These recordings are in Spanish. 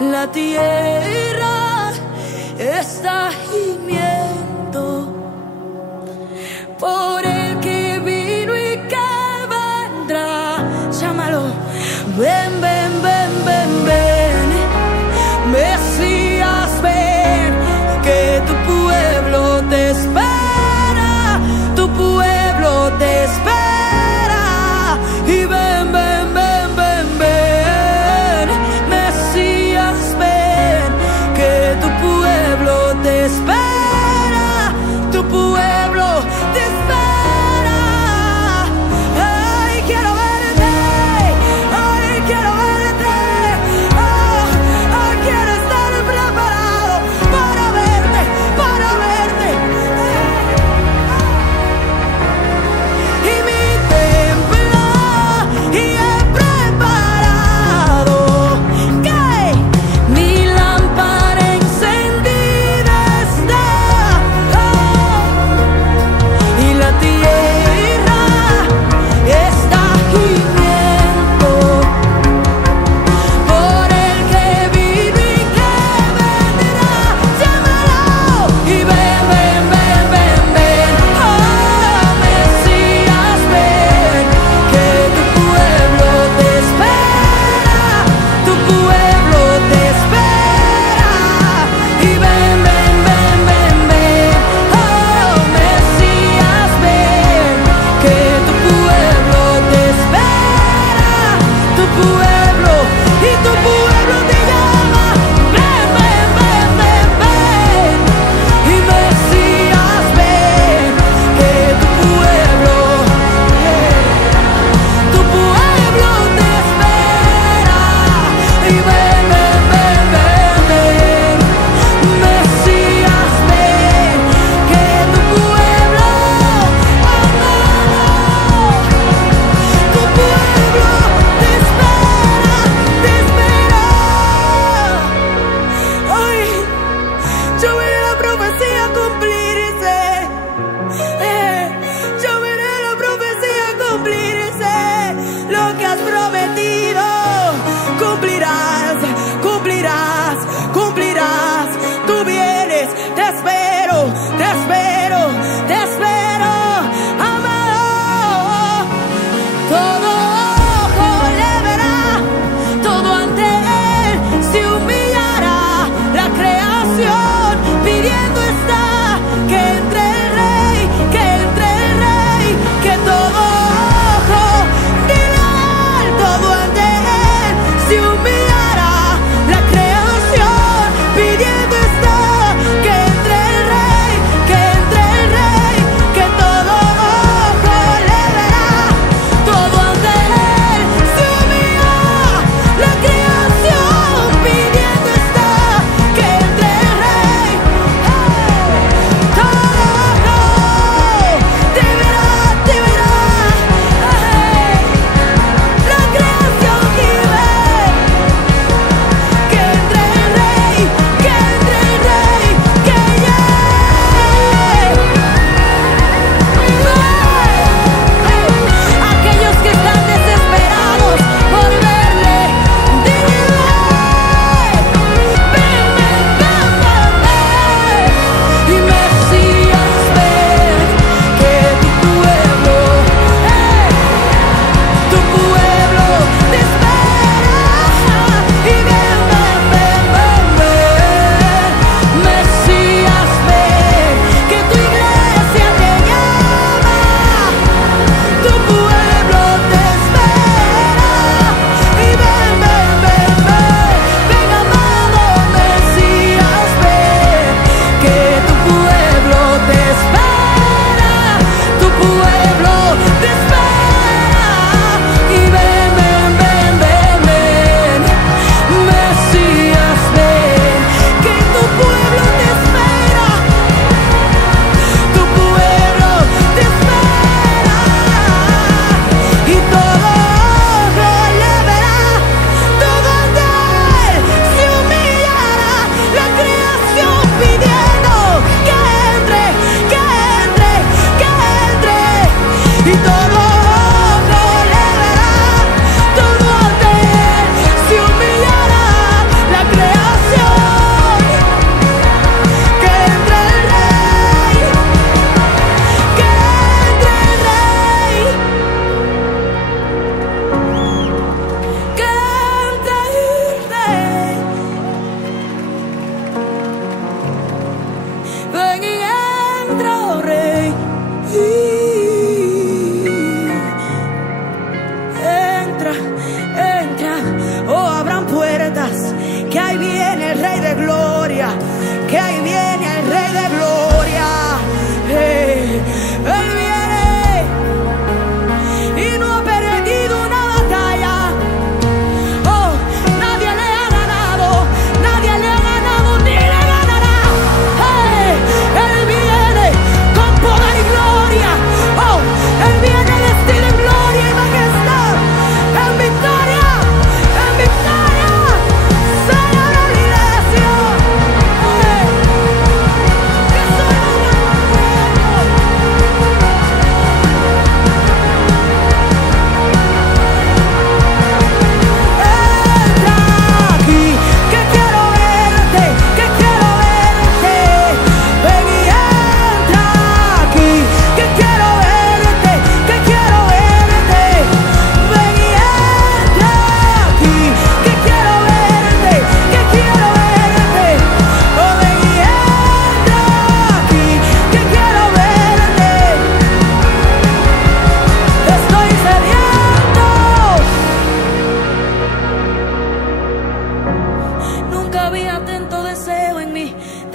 La tierra está gimiendo por el que vino y que vendrá. Llámalo. Ven, ven, ven, ven, ven, Mesías, ven, que tu pueblo te espera, tu pueblo te espera. Y ven, ven, ven, ven, ven, Mesías, ven, que tu pueblo te espera, tu pueblo te espera. Ay, quiero verte, ay, quiero verte, quiero estar preparado para verte, para verte. Y mi templo y he preparado que mi lámpara encendida está. Y la tierra está gimiendo por el que vino y que vendrá. Llámalo. Y ven, ven, ven, ven, ven, oh Mesías, ven, que tu pueblo te espera, tu pueblo te espera. Y ven, ven, ven, ven, ven, oh Mesías, ven, que tu pueblo te espera, tu pueblo, y tu pueblo te llama. Ven, ven, ven, ven, ven, y Mesías, ven, que tu pueblo te espera. Y ven, ven, ven, ven, ven, Mesías, ven, que tu pueblo, tu pueblo te espera, te espera. Ay, yo veré la profecía cumplirse. Yo veré la profecía cumplirse. Lo que has prometido cumplirás.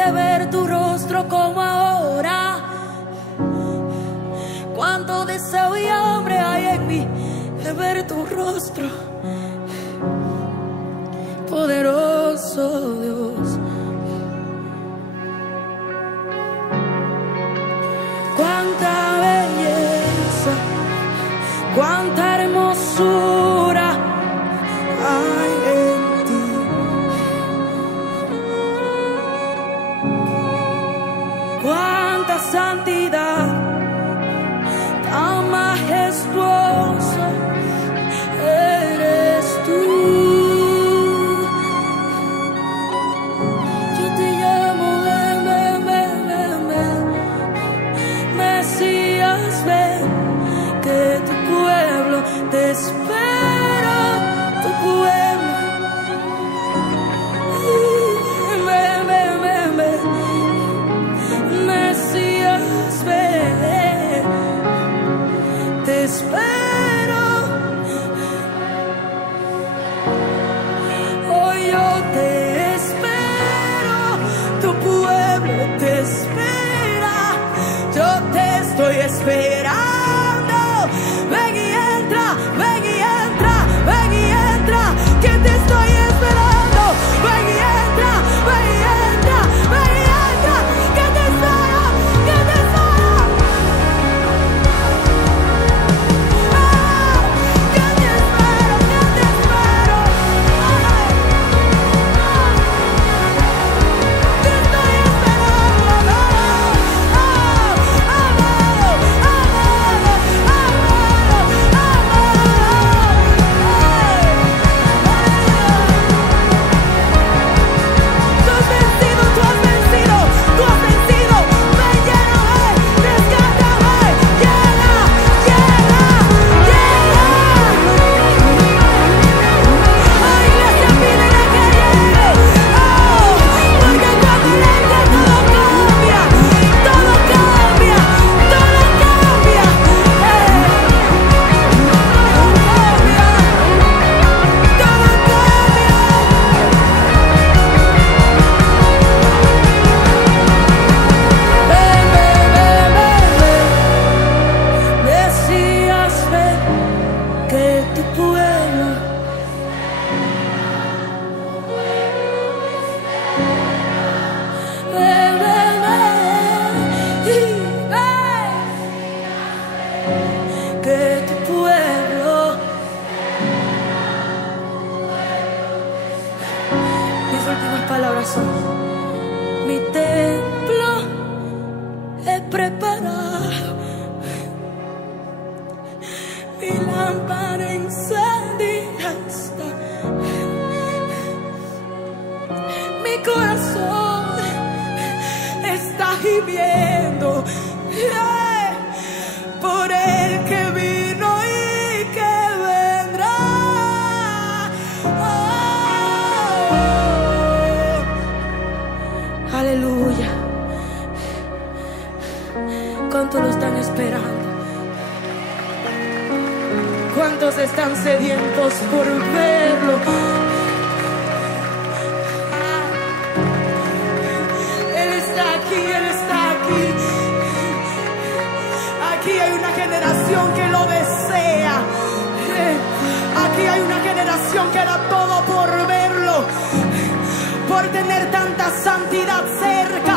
de ver tu rostro como ahora. Cuánto deseo y hambre hay en mí de ver tu rostro, poderoso Dios. Cuánta belleza, cuánta hermosura hay en ti. Cuánta santidad, tan majestuoso eres tú. Yo te llamo, ven, ven, ven, ven, ven. Mesías, ven, que tu pueblo te espera, tu pueblo. Ven, ven, ven, ven. Mesías, ven, te espero. Hoy yo te espero, tu pueblo te espera. Yo te estoy esperando. Ven y entra, ven y entra, ven y entra, que te estoy esperando. Ven y entra, ven y entra, ven y entra, que te espero, que te espero. Que te espero, que te espero. Te estoy esperando. Tú has vencido, tú has vencido, tú has vencido. Ven, lléname, rescátame, llena, llena, llena. Ay, iglesia, pídele que llegue. Oh, porque cuando Él entra todo cambia, todo cambia, todo cambia. Todo cambia, todo cambia. Ven, ven, ven, ven, ven. Mesías, ven, que tu pueblo. Ven, ven, ven, y ven, que tu pueblo. Mis últimas palabras son: mi templo he preparado, mi lámpara encendida está, mi corazón está gimiendo por el que vino y que vendrá. Oh, aleluya. ¿Cuántos lo están esperando? ¿Cuántos están sedientos por verlo? Él está aquí, Él está aquí. Aquí hay una generación que lo desea. Aquí hay una generación que da todo por verlo, por tener tanta santidad cerca.